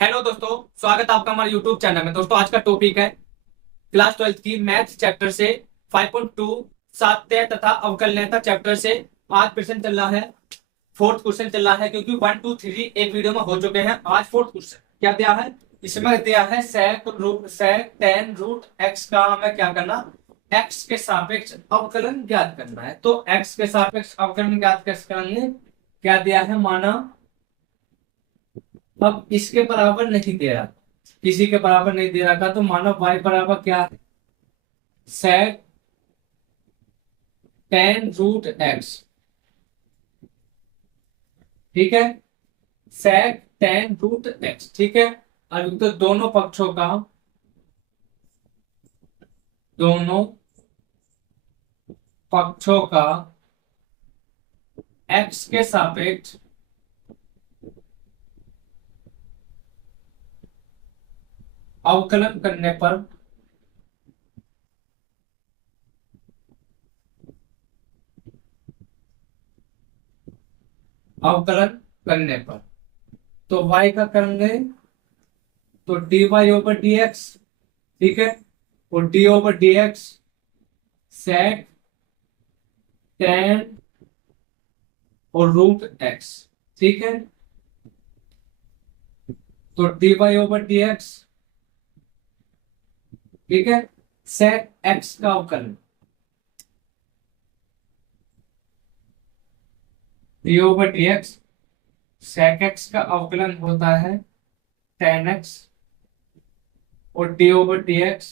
Hello दोस्तों, स्वागत है आपका हमारे यूट्यूब चैनल में। दोस्तों, आज का टॉपिक है क्लास 12 की मैथ चैप्टर से 5.2 सात्य तथा अवकलनीयता चैप्टर से। आज क्वेश्चन चल रहा है, फोर्थ क्वेश्चन चल रहा है, क्योंकि 1 2 3 एक वीडियो में हो चुके हैं। आज फोर्थ क्वेश्चन क्या दिया है, इसमें दिया है सेक टेन रूट एक्स का हमें क्या करना, एक्स के सापेक्ष अवकलन ज्ञात करना है। तो एक्स के सापेक्ष अवकलन ज्ञात कैसे करेंगे, क्या दिया है, माना अब इसके बराबर नहीं दे रहा, किसी के बराबर नहीं दे रहा था, तो मानो y बराबर क्या है, सेक टेन रूट एक्स। ठीक है, सेक टेन रूट एक्स। ठीक है, अब तो दोनों पक्षों का एक्स के सापेक्ष अवकलन करने पर अवकलन करने पर तो y का करेंगे तो dy ओवर dx। ठीक है, और d ओवर dx सेक टेन और रूट एक्स। ठीक है, तो dy ओवर dx, ठीक है, सेक एक्स का अवकलन d over dx, sec x का अवकलन होता है टेन एक्स, और d over dx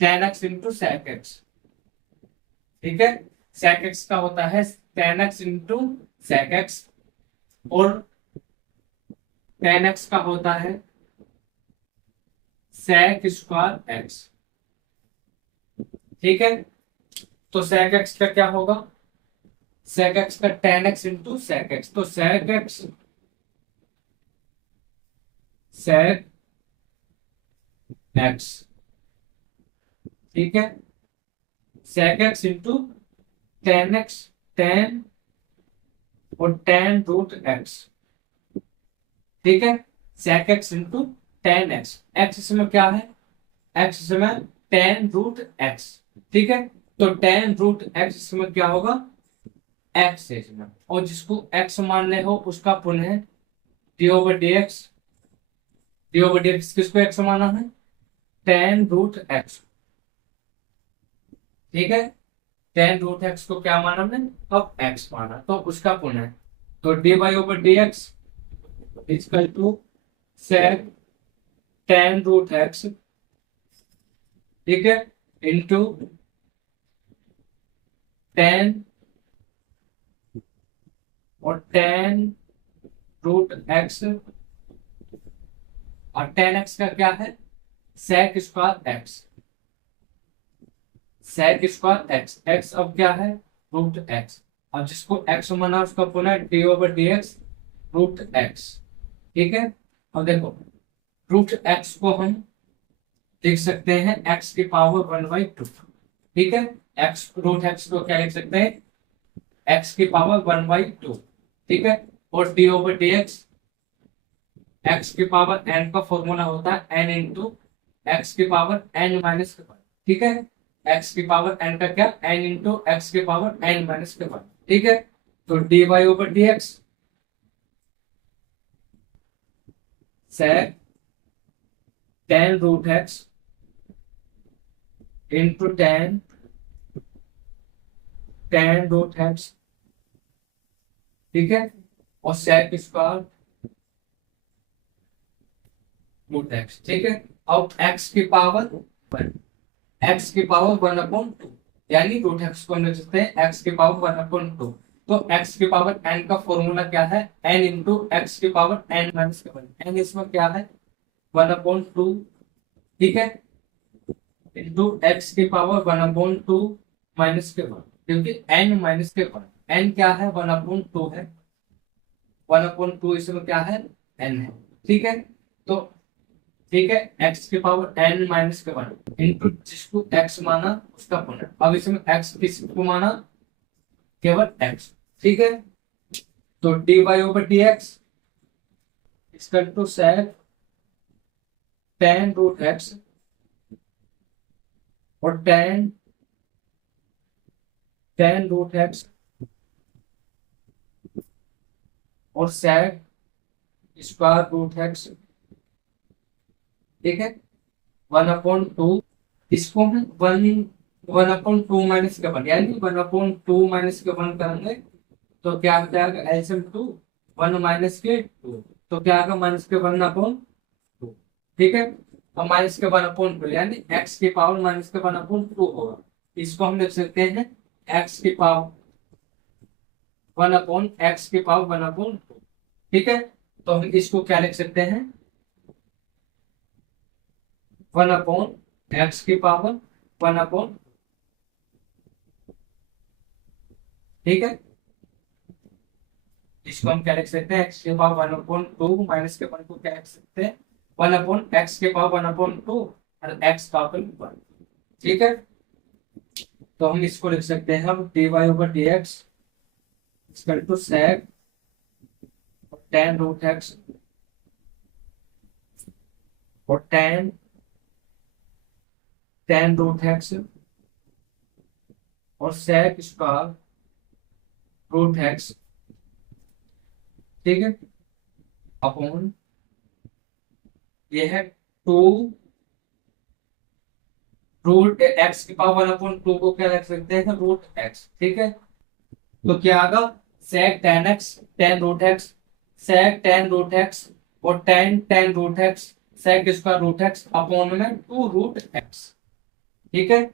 tan x into sec x. ठीक है, सेक एक्स का होता है tan x into sec x, और टेन एक्स का होता है सेक स्क्वायर एक्स। ठीक है, तो सेक एक्स का क्या होगा, सेक एक्स का tan x into sec x, तो सेक एक्स सेक एक्स। ठीक है, sec x into tan x, tan और टेन रूट एक्स। ठीक है, sec x into tan x, x इसमें क्या है, एक्स इसमें टेन रूट एक्स। ठीक है, तो टेन रूट एक्स इसमें क्या होगा, एक्स है इसमें, और जिसको एक्स मानने हो उसका पुनः d over d x. D over d x किसको एक्स माना है, टेन रूट एक्स। ठीक है, टेन रूट एक्स को क्या माना हमने, अब एक्स माना, तो उसका पुनः, तो d y over d x equal to sec tan root x. ठीक है, इंटू टेन और टेन रूट एक्स, और टेन एक्स का क्या है, sec square x. Sec square x, x अब क्या है, रूट एक्स, और जिसको एक्स माना उसका पुनः d over d x root x. ठीक है, अब देखो रूट एक्स को हम लिख सकते हैं एक्स की पावर वन बाई टू। ठीक है, एक्स रूट एक्स को क्या लिख सकते हैं, एक्स की पावर वन बाई टू। ठीक है, और d over d x, x की पावर एन का फॉर्मूला होता है एन इंटू एक्स की पावर एन माइनस के वन। ठीक है, एक्स की पावर एन का क्या, एन इंटू एक्स की पावर एन माइनस के वन। ठीक है, तो d y over d x sec tan root x into tan tan root x. ठीक है, और सेक स्क्वायर रूट एक्स। ठीक है, अब एक्स की पावर वन, एक्स की पावर वन अपॉन टू, यानी रूट एक्स को हम लिख सकते हैं एक्स की पावर वन अपॉन टू। तो एक्स की पावर एन का फॉर्मूला क्या है, एन इंटू एक्स की पावर एन माइनस के वन। एन इसमें क्या है, वन अपॉन टू। ठीक है, इंटू एक्स की power one upon two minus के वन, क्योंकि एन माइनस के वन, एन क्या है, वन अपॉन टू है, वन अपॉन टू इसमें क्या है, एन है। ठीक है, तो ठीक है, एक्स की पावर एन माइनस के वन इंटू जिसको एक्स माना उसका पुनः। अब इसमें एक्स किसको माना, केवल एक्स। ठीक है, तो d y over d x equal to sec tan root x और टेन टेन रूट एक्स और सेक स्क्वायर रूट एक्स, ठीक है। 1/2 इसको हम 1/2 माइनस के 1 यानी 1/2 माइनस के 1 करेंगे तो क्या हो जाएगा एलसीएम 2 1 माइनस के 2, तो क्या आएगा माइनस के 1/2, ठीक है। और माइनस के 1/2 यानी एक्स की पावर माइनस के 1/2 होगा। इसको हम लिख सकते हैं एक्स की पावर 1/x⁴, ठीक है। तो हम इसको क्या लिख सकते हैं 1/x⁴, ठीक है। इसको हम क्या लिख सकते हैं x⁴ माइनस के 1 को क्या लिख सकते हैं 1/x⁴ और x पावर 1, ठीक है। तो हम इसको लिख सकते हैं हम dy over dx equal to sec tan root x और tan रूट x और sec स्क्वायर रूट x, ठीक है, अपॉन ये है 2 रूट एक्स की पावर 1/2 को क्या लिख सकते हैं रूट एक्स, ठीक है। तो क्या आगा sec tan x tan root x sec tan root x और tan root x sec square root x upon में 2 रूट x, ठीक है।